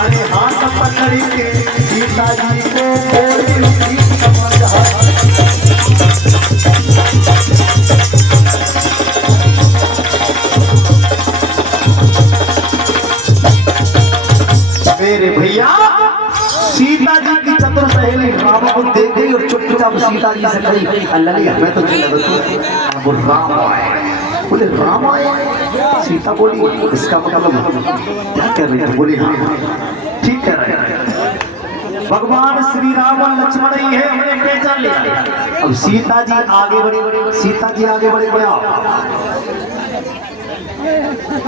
अरे हाथ पकड़ के सीता जी को बोली समझा। मेरे भैया सीता जी की चतुर सहेली राम को देख गई और चुपचाप सीता जी से कही अल्लाह मैं तो वो राम आए। बोले राम आए? सीता बोली इसका मतलब क्या कर रही है? बोली हाँ ठीक कह रहे हैं, भगवान श्री राम और लक्ष्मण ही है, हमने पहचान लिया। अब सीता जी आगे बढ़ी, सीता जी आगे बढ़े गया,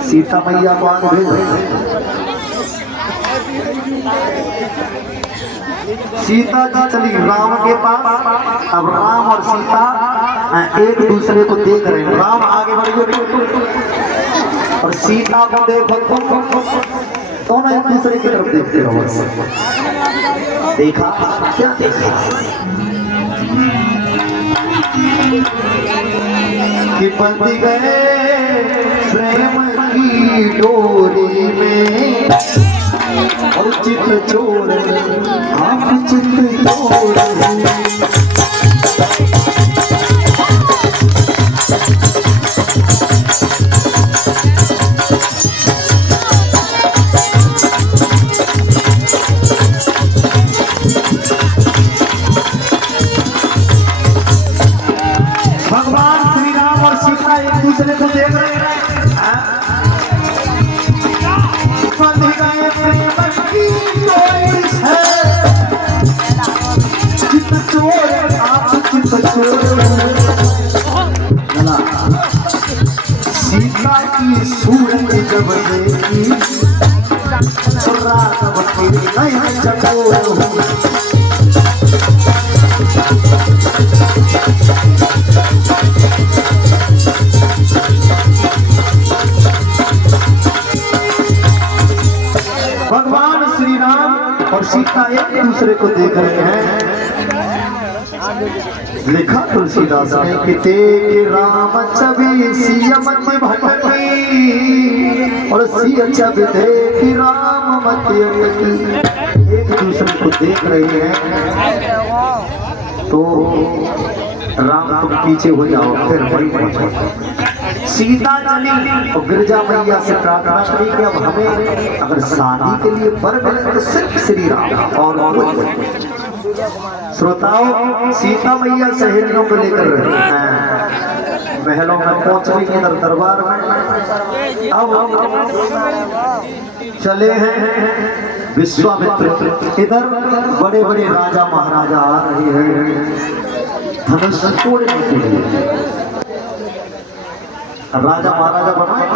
सीता मैया को आगे भेज, सीता जी चली राम के पास। अब राम और सीता एक दूसरे को देख रहे हैं, राम आगे बढ़ गए और सीता को देखो दोनों एक दूसरे की तरफ देखते रहो। देखा क्या देखा कि बंध गए प्रेम की डोरी में और चित चोर आप चित चोर। भगवान श्री राम और सीता एक दूसरे को देख रहे हैं। सीता की सूरत जब देखी राघव के नयन चकोर। भगवान श्री राम और सीता एक दूसरे को देख रहे हैं। लिखा तुलसीदास ने कि तेरे राम छवि सिया मत भटकी और सिया छवि देखी राम मत अटकी। एक दूसरे को देख रहे हैं तो राम तुम पीछे हो जाओ, फिर वही पहुंचो। सीता चली और गिरजा मैया से प्रार्थना करी कि अब हमें अगर शादी के लिए वर मिले तो सिर्फ श्री राम और श्रोताओं। सीता मैया सहेलियों को लेकर महलों में पहुंच गई इधर दरबार में। अब चले हैं विश्वामित्र, इधर बड़े बड़े राजा महाराजा आ रहे हैं धनुष तोड़ने के लिए। राजा महाराजा बनाए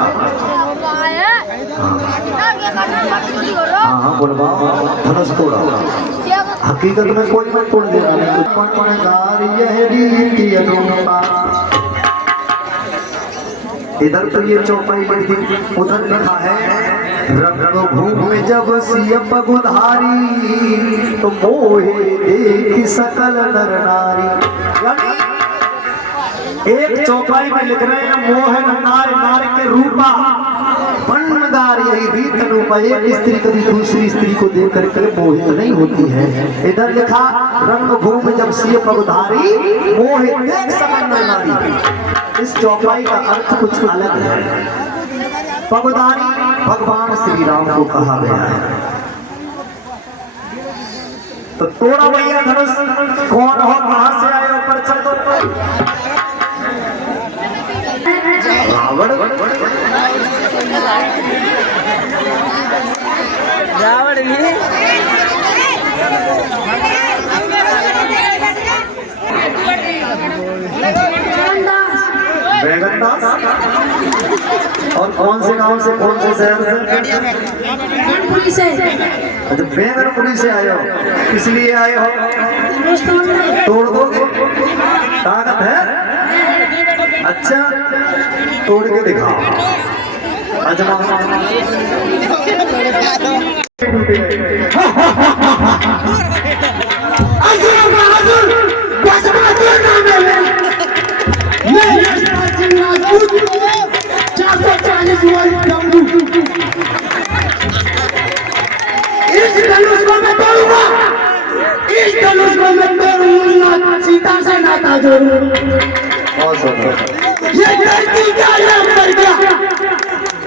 हाँ बोलवाओ धनुष तोड़ा। हकीकत में कोई मत तोड़ देगा इधर तो ये चौपाई लिखी, उधर लिखा है रणभूमि में जब सिय पगुधारी तो मोहे देखी सकल नर नारी। यानी एक चौपाई में लिख रहे हैं मोहन नार नार के रूपा बंडदार यही रीत रूपा। एक स्त्री कभी दूसरी स्त्री को देख कर मोहित नहीं होती है। इधर लिखा रंगभूमि जब सिय पगुधारी मोहित देख सकल नर नारी। इस चौपाई का अर्थ कुछ अलग है। पगुधारी भगवान श्री राम को कहा गया है। तो तोड़ा भैया धनुष कौन हो, कहां से आए हो, पर चल दो। रावण रावण बैगनदास। और कौन से गांव से, कौन से शहर से? अच्छा बैगनपुरी से आए हो, किस लिए आए हो? तोड़ दोगे? ताकत है? अच्छा तोड़ के दिखाओ। अजमा को मैं तोड़ूंगा, इस धनुष को मैं तोड़ूंगा, सीता से नाता जोड़ूंगा। ये धरती क्या ये मर गया,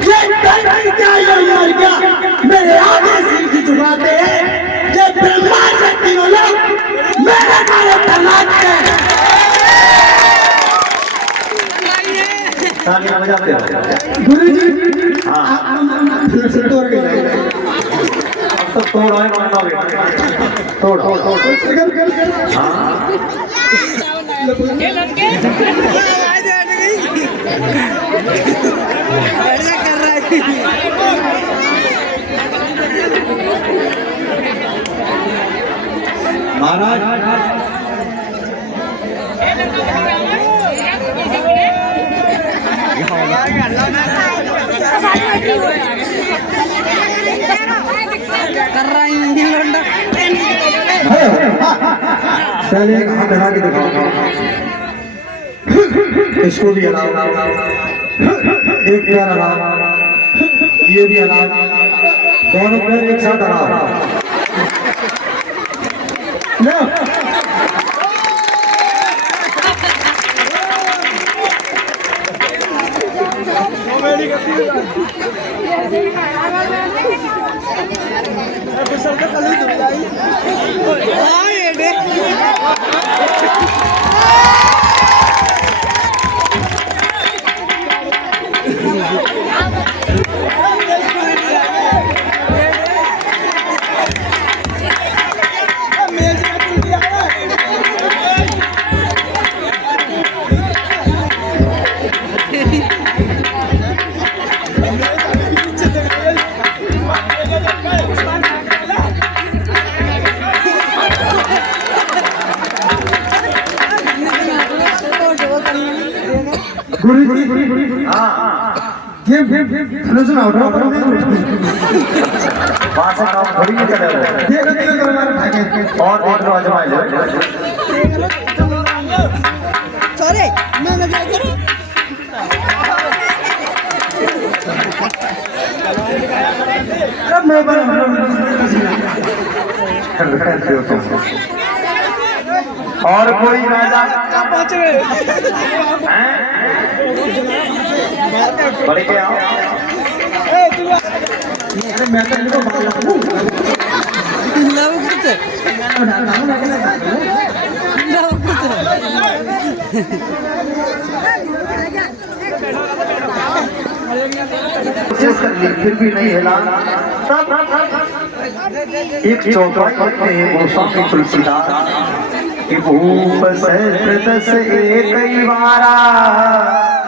ये धरती क्या ये मर गया, मेरे आगे सिर झुकाते हैं, ये ब्रह्मा से तीनों लोग मेरे मारे तलाक हैं। तालियां बजाते हो गुरुजी, हाँ फिर से तोड़ गए, अब तो तोड़ है मानोगे, तोड़ महाराज चलिए हाथ लगा के दिखाओ, इसको भी हलाओ, एक पैर हलाओ, ये भी हलाओ, दोनों पैर एक साथ हलाओ। और कोई राजा बढ़ के आओ, मैं तो इनको कोशिश कर ली फिर भी नहीं हिला। एक चौपाई लिखते हैं गोस्वामी तुलसीदास कि भूप सहस्त्र दस एक बारा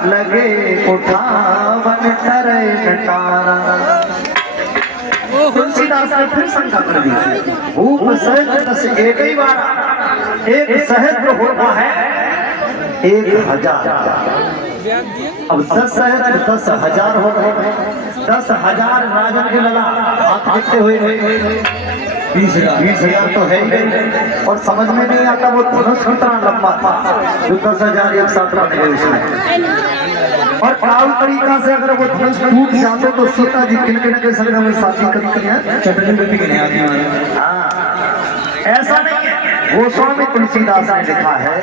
लगे उठावन करे नटारा। तुलसीदास ने फिर संख्या कर दी, भूप सहस्त्र दस एक ही बारा, एक सहस्त्र होता है 1000। अब 10 सहस्त्र 10,000 हो गए, 10,000 राजन के लगा हाथ लिखते हुए 20,000 तो है ही। और समझ में नहीं आता वो धनुष कितना लंबा था जो 10,000 एक साथ रखे उसमें। और काल तरीका से अगर वो धनुष टूट जाते तो सीता जी किन के संग में शादी करती है, चटनी करती है। ऐसा नहीं है, गोस्वामी तुलसीदास ने लिखा है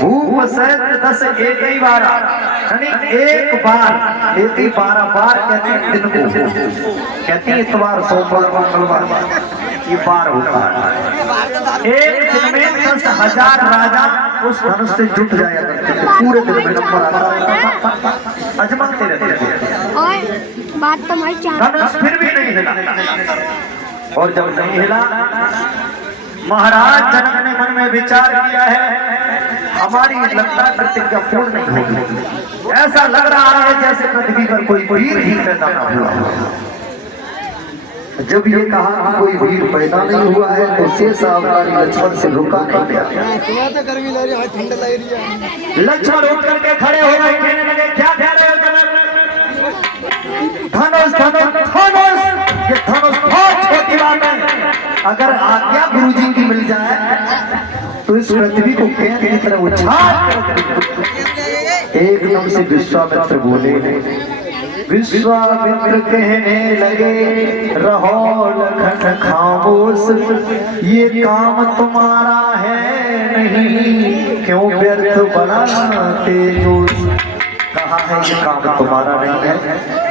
भूप सहस्त्र दस एक ही बार, यानी एक बार, एक ही 12 बार कहते हैं दिन को, कहती है इतवार सोमवार मंगलवार ये बार होता है। एक दिन में 10,000 राजा उस धनुष से जुट जाया करते थे, पूरे दिन में नंबर आता अजमाते रहते थे। धनुष फिर भी नहीं हिला, और जब नहीं हिला महाराज जनक ने मन में विचार किया है हमारी लगता प्रतिज्ञा पूर्ण नहीं होगी। ऐसा लग रहा है जैसे पृथ्वी पर कोई वीर ही पैदा न हुआ। जब ये कहा कि कोई वीर पैदा नहीं हुआ है तो शेष अवतारी लक्ष्मण से रुका नहीं गया। लक्ष्मण उठ करके खड़े हो गए, कहने लगे क्या कह रहे हो जनक? धनुष धनुष धनुष, ये धनुष बहुत छोटी बात है, अगर आज्ञा गुरुजी की मिल जाए तो इस पृथ्वी को गेंद की तरह उछाल एकदम से विश्वामित्र बोले विश्वामित्र कहने लगे, रहो लखन खामोश, ये काम तुम्हारा है नहीं, क्यों व्यर्थ बनाते जोश। कहा है ये काम तुम्हारा नहीं है,